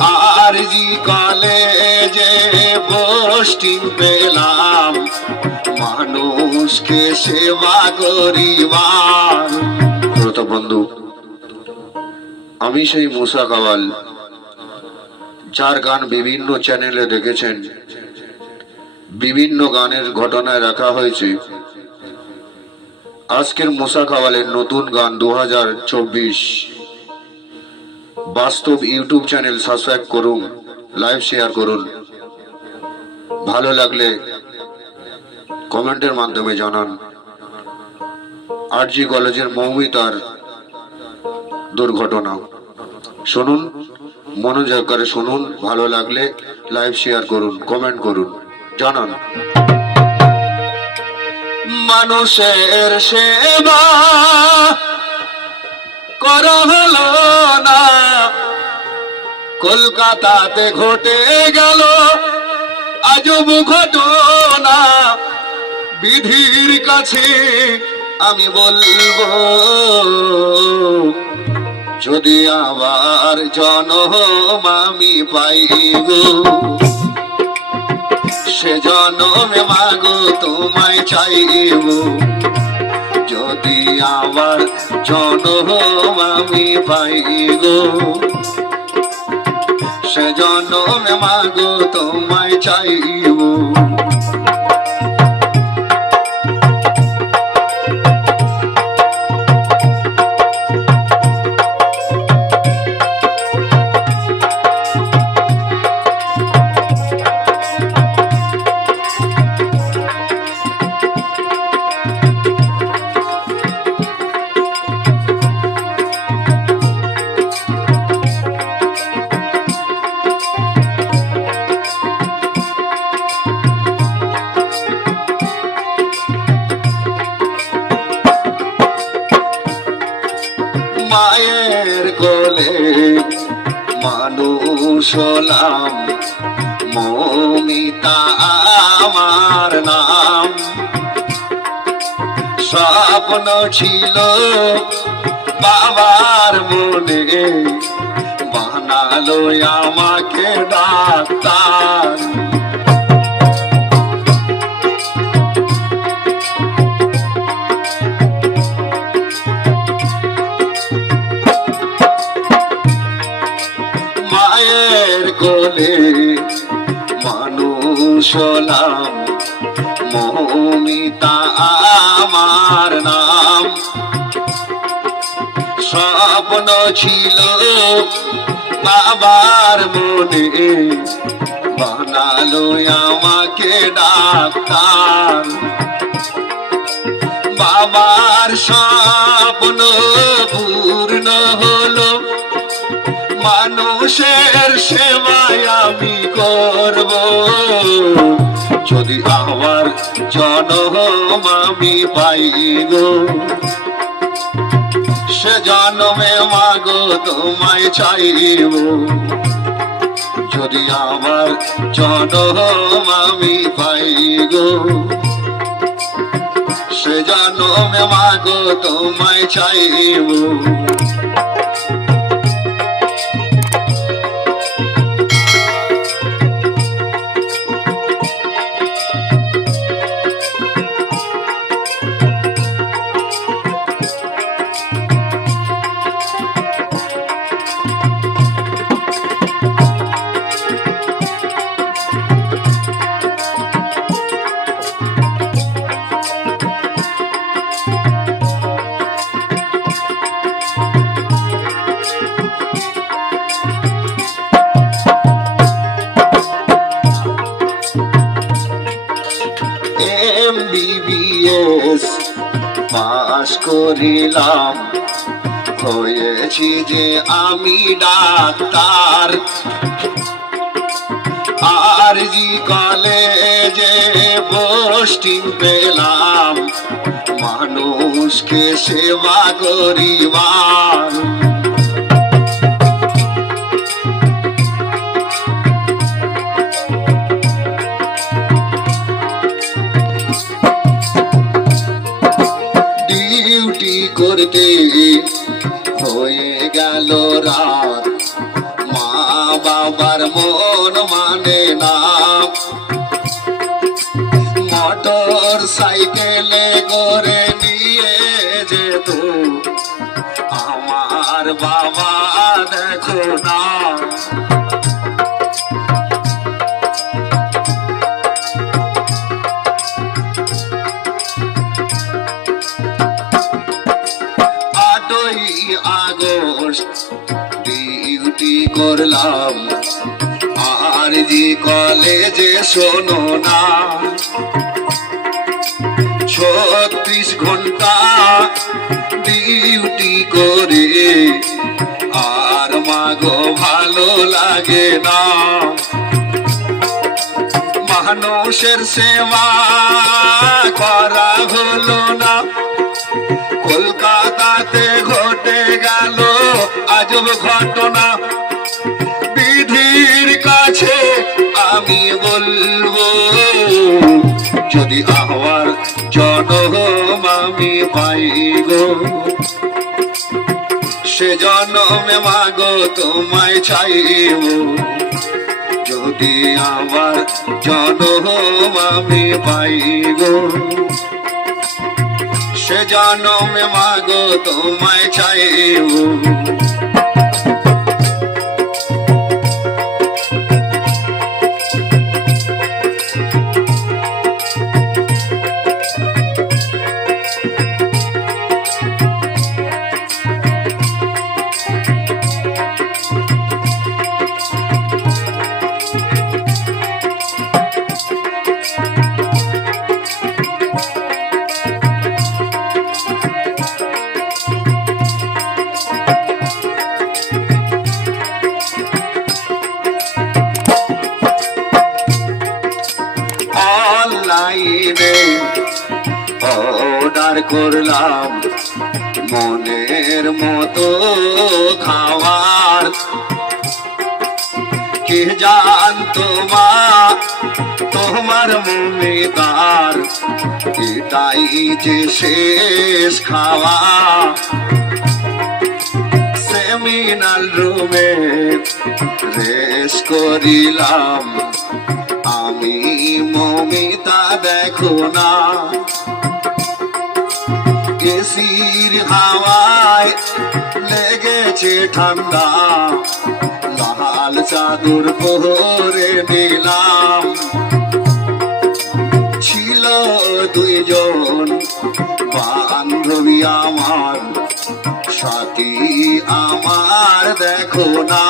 আর জি কলেজে পোস্টিং পেলাম, মানুষকে সেবা করিবার। শ্রোতা বন্ধু, আমি সেই মুসা কাওয়াল, যার গান বিভিন্ন চ্যানেলে দেখেছেন। বিভিন্ন গানের ঘটনায় রাখা হয়েছে। আজকের মুসা কাওয়ালের নতুন গান দু হাজার চব্বিশ। বাস্তব ইউটিউব চ্যানেল সাবস্ক্রাইব করুন লাইভ শেয়ার করুন। ভালো লাগলে কমেন্টের মাধ্যমে জানান। আরজি কলেজের মৌমিতার দুর্ঘটনা। শুনুন মনোযোগ করে শুনুন, ভালো লাগলে লাইভ শেয়ার করুন, কমেন্ট করুন, জানান। মানুষের সেবা করা হলো। কলকাতাতে ঘটে গেল। আজব ঘটনা বিধির কাছে, আমি বলব, যদি আবার জনম আমি পাইব, সে জনমে মাগো তোমায় চাইব। যদি আবার জনম আমি পাইব জনমে মাগো তোমায় চাইব। ছিল বাবার মনে। বানালো আমাকে ডাক্তার। মায়ের কোলে মানুষ মৌমিতা স্বপ্ন ছিল বাবার মনে। বানালো আমাকে ডাক্তার। বাবার স্বপ্ন পূর্ণ হলো। মানুষের সেবায় আমি করব। যদি আমার জনম আমি পাইব সে জন্মে মাগো, তোমায় চাইব। যদি আমার জনম আমি গো সে জন্মে মাগো, তোমায় চাইব। এমবিবিএস পাশ করিলাম। হয়েছি যে আমি ডাক্তার। আর জি কলেজে পোস্টিং পেলাম। মানুষকে সেবা করিবার সাইকেলে করে নিয়ে যেত। আমার বাবা দেখো না। ডিউটি করলাম। আর জি কলেজে শোনো না। ছত্রিশ ঘণ্টা ডিউটি করে। আর মাগো ভালো লাগে না। মানুষের সেবা করা হলো না। কলকাতাতে ঘটে গেল আজব ঘটনা। বিধির কাছে আমি বলব, যদি আমার জনম আমি পাই গো। সে জন্মে মাগো তোমায় চাইব। যদি আমার জনম আমি পাই গো। সে জন্মে মাগো তোমায় চাইব। কে জানতো মা তোমার মনে এটাই যে শেষ খাওয়া? সেমিনাল রুমে রেস করিলাম। আমি মমিতা দেখো না। এসির হাওয়ায় লেগেছে ঠান্ডা। চাদর পরে নিলাম ছিল দুইজন বান্ধবী আমার, সাথী আমার, দেখো না।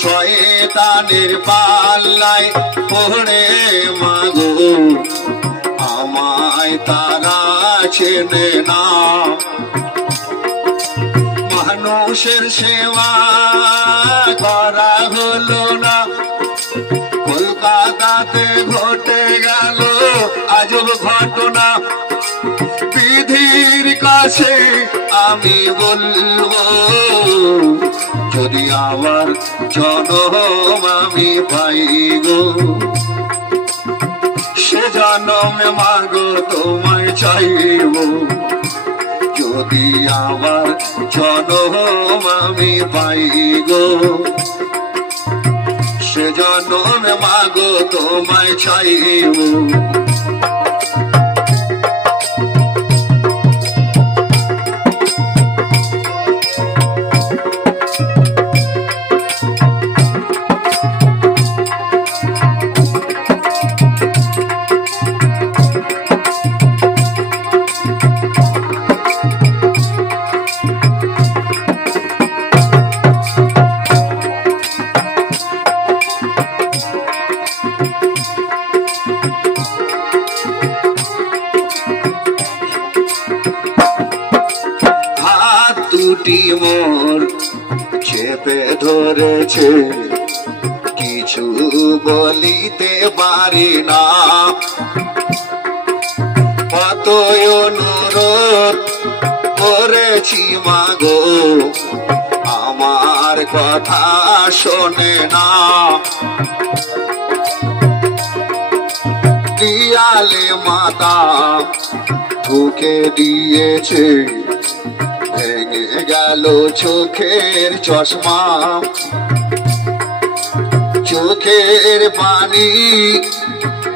শয়তানের পাল্লায় পড়ে মাগো, আমায় তারা চেনে না। মানুষের সেবা করা হলো না। কলকাতাতে ঘটে গেল আজব ঘটনা। বিধির কাছে আমি বলব, যদি আমার জনম আমি পাই গো, সে জনমে মাগো তোমায় চাইব। যদি আমার জনম আমি পাই গো সে জনম মাগো তোমায় চাইব। করেছি মাগো, আমার কথা শোনে না। দিয়ালে মাতা ঠুকে দিয়েছে, ভেঙে গেল চোখের চশমা। চোখের পানি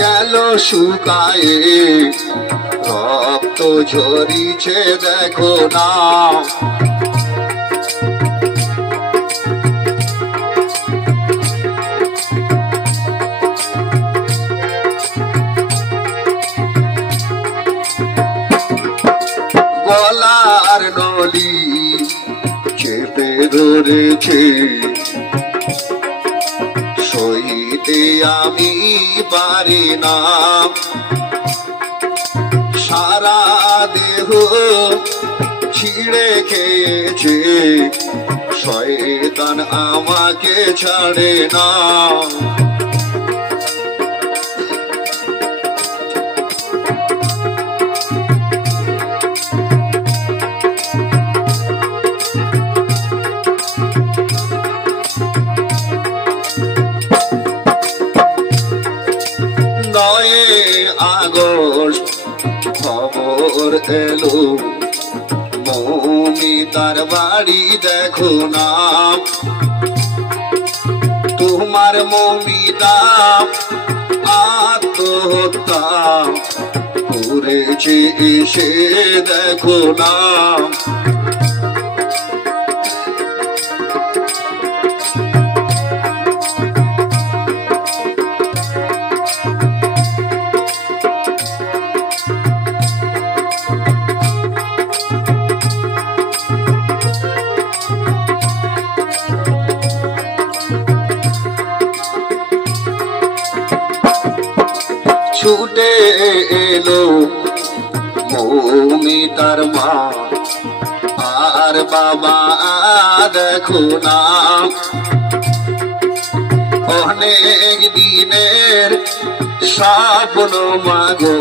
গেল শুকায়ে রক্ত ঝরিছে দেখো না। গলার নলি চেপে ধরেছে। সইতে আমি পারি না। সারা দেহ ছিঁড়ে খেয়েছে। শয়তান আমাকে ছাড়ে না। আগস্ট খবর এলো। মৌমি তার বাড়ি দেখো না। তোমার মমিতা আত্মহত্যা। করেছে এসে দেখো না। বাবা দেখো না অনেক দিনের স্বপ্ন মাগো,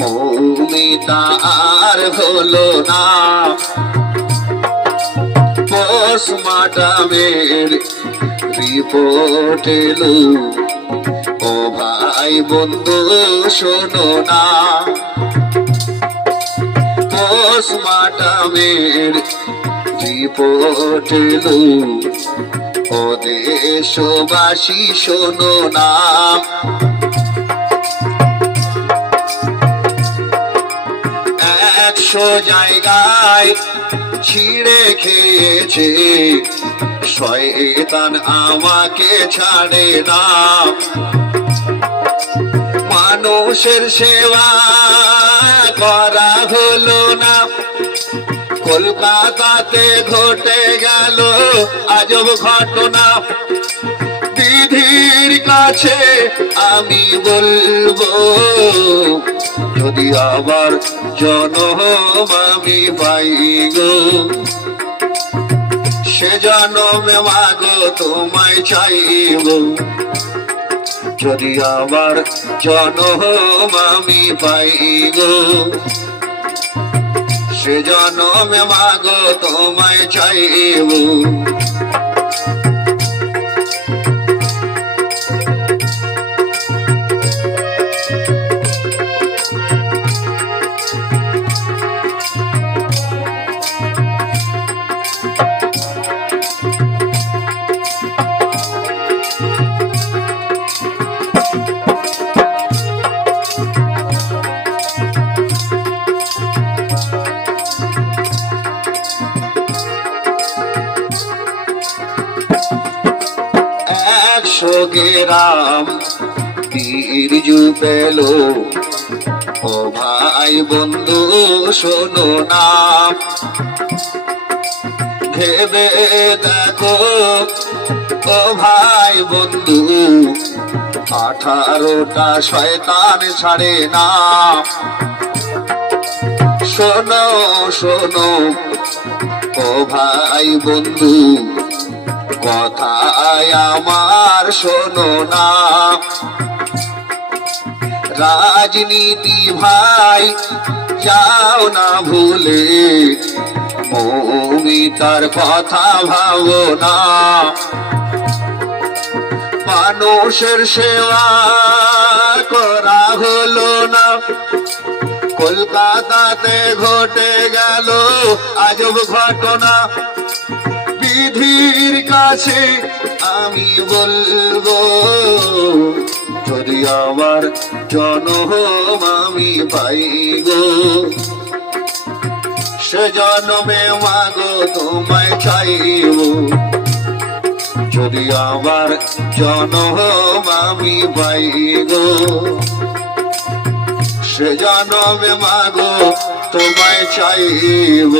মৌমিতা আর হলো না। পোস্টমার্টামের রিপোর্ট এলো ও ভাই বন্ধু, শোনো না। পোস্টমার্টামের রিপোর্ট এলো। ও দেশবাসী শোনো একশো জায়গায় ছিঁড়ে খেয়েছে। শয়তান আমাকে ছাড়ে না। মানুষের সেবা করা হলো না। কলকাতাতে ঘটে গেল আজব ঘটনা। বিধির কাছে আমি বলব, যদি আবার জনম আমি পাই গো, সে জনমে মাগো তোমায় চাইব। যদি আমার জনম আমি পাই গো সে জনমে মাগো তোমায় চাইব। একশো গ্রাম বীরজু পেল ও ভাই বন্ধু, শোনো না। ভেবে দেখো, ও ভাই বন্ধু, আঠারোটা শয়তান ছাড়ে না। শোনো শোনো, ও ভাই বন্ধু কথায় আমার শোনো না। রাজনীতি ভাই, যাও না ভুলে, মৌমিতার কথা ভাবো না। মানুষের সেবা করা হলো না। কলকাতাতে ঘটে গেল আজব ঘটনা। বিধির কাছে আমি বলব, যদি আমার জনম আমি পাইব, সে জন্মে মাগো তোমায় চাইব। যদি আমার জনম আমি পাইব, সে জনমে মাগো তোমায় চাইব।